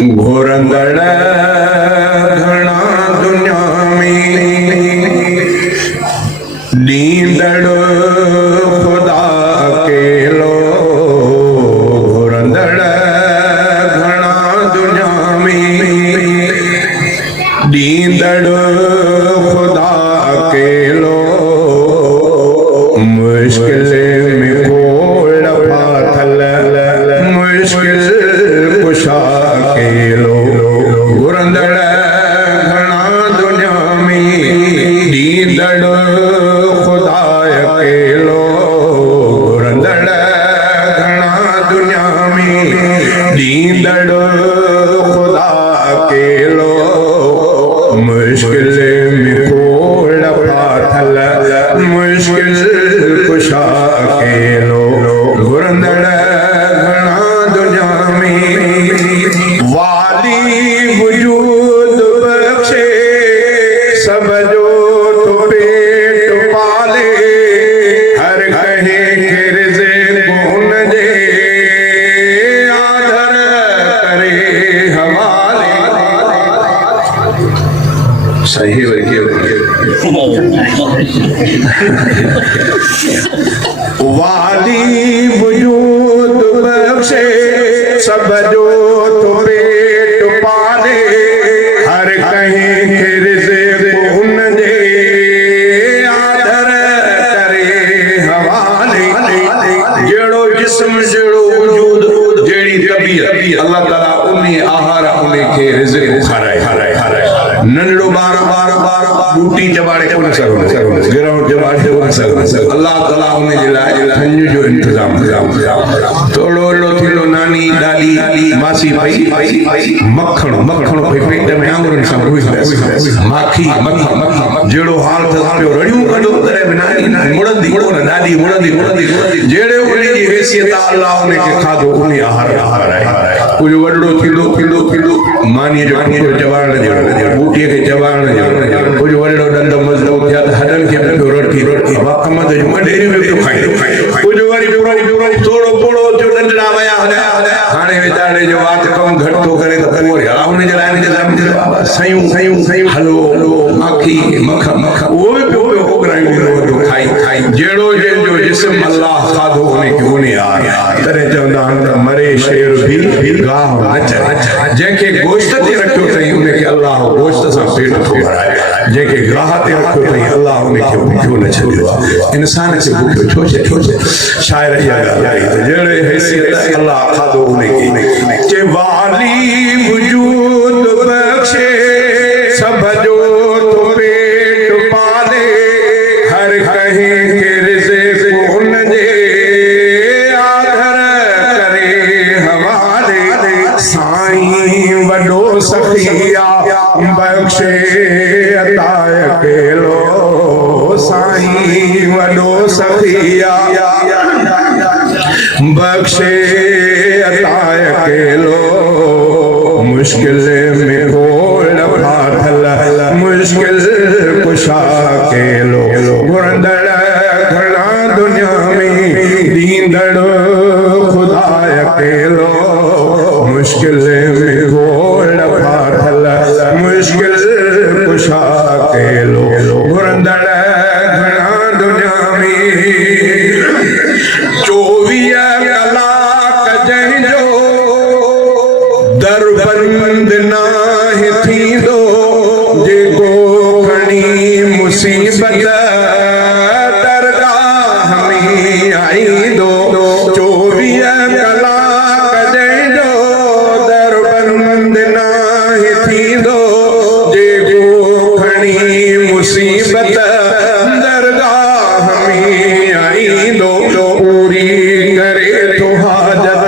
घोरंदड़ घणा दुनिया में ॾींदड़ खुदा अकेलो घोरंदड़ घणा दुनिया में ॾींदड़ खुदा अकेलो मुश्किल में कोड़ फाथल मुश्किल कुशा अकेलो घुरंदड़ घणा दुनिया में ॾींदड़ खुदा अकेलो घुरंदड़ घणा दुनिया में ॾींदड़ खुदा अकेलो मुश्किल में कोड़ फाथल मुश्किल कुशा अकेलो घुरंदड़ घणा दुनिया में वाली वजूद बख्शे सब जो तो पेट पाले हर कहे के रिज़्क़ उन जे आदर करे हवाले सही वाली वजूद बख्शे सब जो तो पेट पाले हर कहीं के रिज़्क़ उन दे आदर करे हवाले जेड़ो जिस्म जेड़ो वजूद जेड़ी तबीयत अल्लाह ताला उन्हीं आहार उन्हीं के रिज़्क़ खाराए नंढड़ो बार बार बार बूटी जबाड़े कोन सघो गिरहु जबाड़े कोन सघो अल्लाह ताला उन जे लाइ थंज जो इंतजाम थोड़ो अहिड़ो थींदो नानी ॾाॾी मासी पई मखण भई पेट में आंगुरनि सां माखी जहिड़ो हाल अथसि पियो रड़ियूं कढो तॾहिं बि नानी मुड़ंदी ॾाॾी मुड़ंदी जहिड़े उन जी हैसियत अल्लाह उन खे खाधो उन आहार आहे कुझु वॾड़ो थींदो मानीअ जो जवान बूटीअ खे जवान कुझु वॾड़ो ॾंद मज़ो थिया त हॾनि खे रोटी कमंद जो मडेरियूं में पियो खाई कुझु वरी थोरो पोड़ो थियो नंढड़ा वया हाणे वीचारे जो वात कमु घटि थो करे त हुन जे लाइ सयूं हलवो माखी मख उहो बि पियो ओघरायूं खाई जहिड़ो जंहिंजो जिस्म अल्लाह खाधो उनखे उन आहे तॾहिं चवंदा आहिनि त मरे शेर बि गाह न चरे जंहिंखे गोश्त ते रखियो अथई उनखे अल्लाह गोश्त सां पेट थो भराए जंहिंखे गाह ते रखियो अथई अल्लाह उनखे बुखियो न छॾियो आहे इंसान खे बुखियो छो शाइर इहा ॻाल्हि आहे त जहिड़े हैसियत अल्लाह खाधो उनखे के वाली वजूद बख्शे सब जो तो पेट पाले हर कहीं के रिज़्क़ उन जे आदर करे हवाले साईं वॾो सखिया बख्शे अता अकेलो साईं वॾो सखिया बख्शे अता अकेलो मुश्किल में कोड़ फाथल मुश्किल कुशा अकेलो घुरंदड़ घणा दुनिया में ॾींदड़ खुदा अकेलो मुश्किल में कोड़ फाथल मुश्किल कुशा अकेलो घुरंदड़ घणा दुनिया में 24 कलाक जंहिंजो दर बंद नाहे थींदो जेको खणी मुसीबत दरगाह में आईंदो 24 कलाक जंहिंजो दर बंद नाहे थींदो जेको खणी मुसीबत दरगाह में आईंदो पूरी करे तो हाजत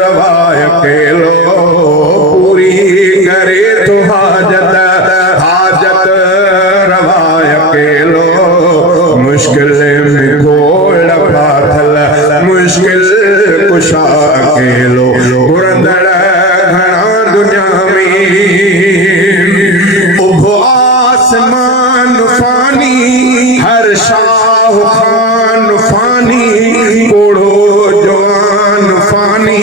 रवा अकेलो पूरी करे तो हाजत रवा अकेलो मुश्किल में कोड़ फाथल मुश्किल कुशा अकेलो घुरंदड़ घणा दुनिया में उभो आसमान फानी हर शाह खान फानी ओढ़ो जवान फानी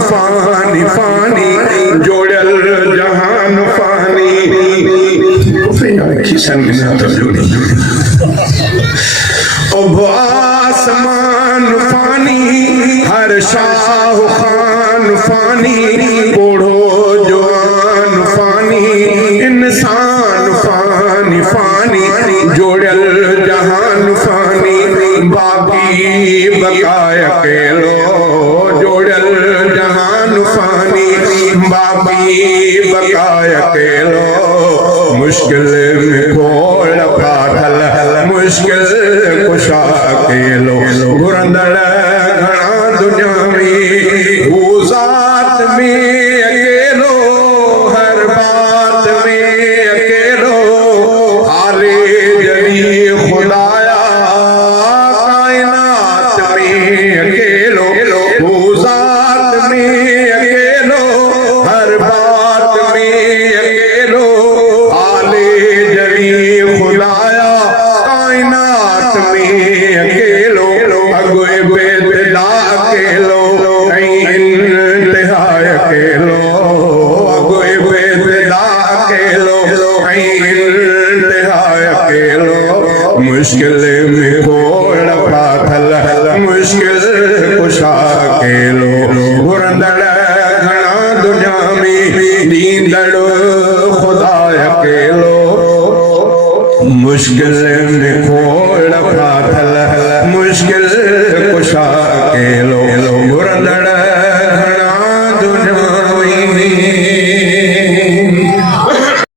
फानी फानी जोड़ल जहान फानी खिसन जोड़ी आसमान फानी हर शाह खान फानी ओढ़ो जवान फानी इंसान फानी फानी जोड़ल जहान फानी बाकी बकाया के लो जोड़ल जहान फानी बाकी बकाया के लो मुश्किल में खोल पाठल मुश्किल कुशा के लो गुरंदड़ घना दुनिया में वो जात में अकेलो हर बात में अकेलो हारे जली खुदाया कायनात में अकेलो वो जात में अकेलो हर बात में अकेलो हारे जली खुदाया कायनात में अकेलो अगुए बेदला अकेलो इंतहा अकेलो अगुए बेदला अकेलो इंतहा अकेलो मुश्किल में बोल पाथल मुश्किल कुशा अकेलो गुरंदड़ घना दुनिया में दींदड़ खुदा अकेलो मुश्किल में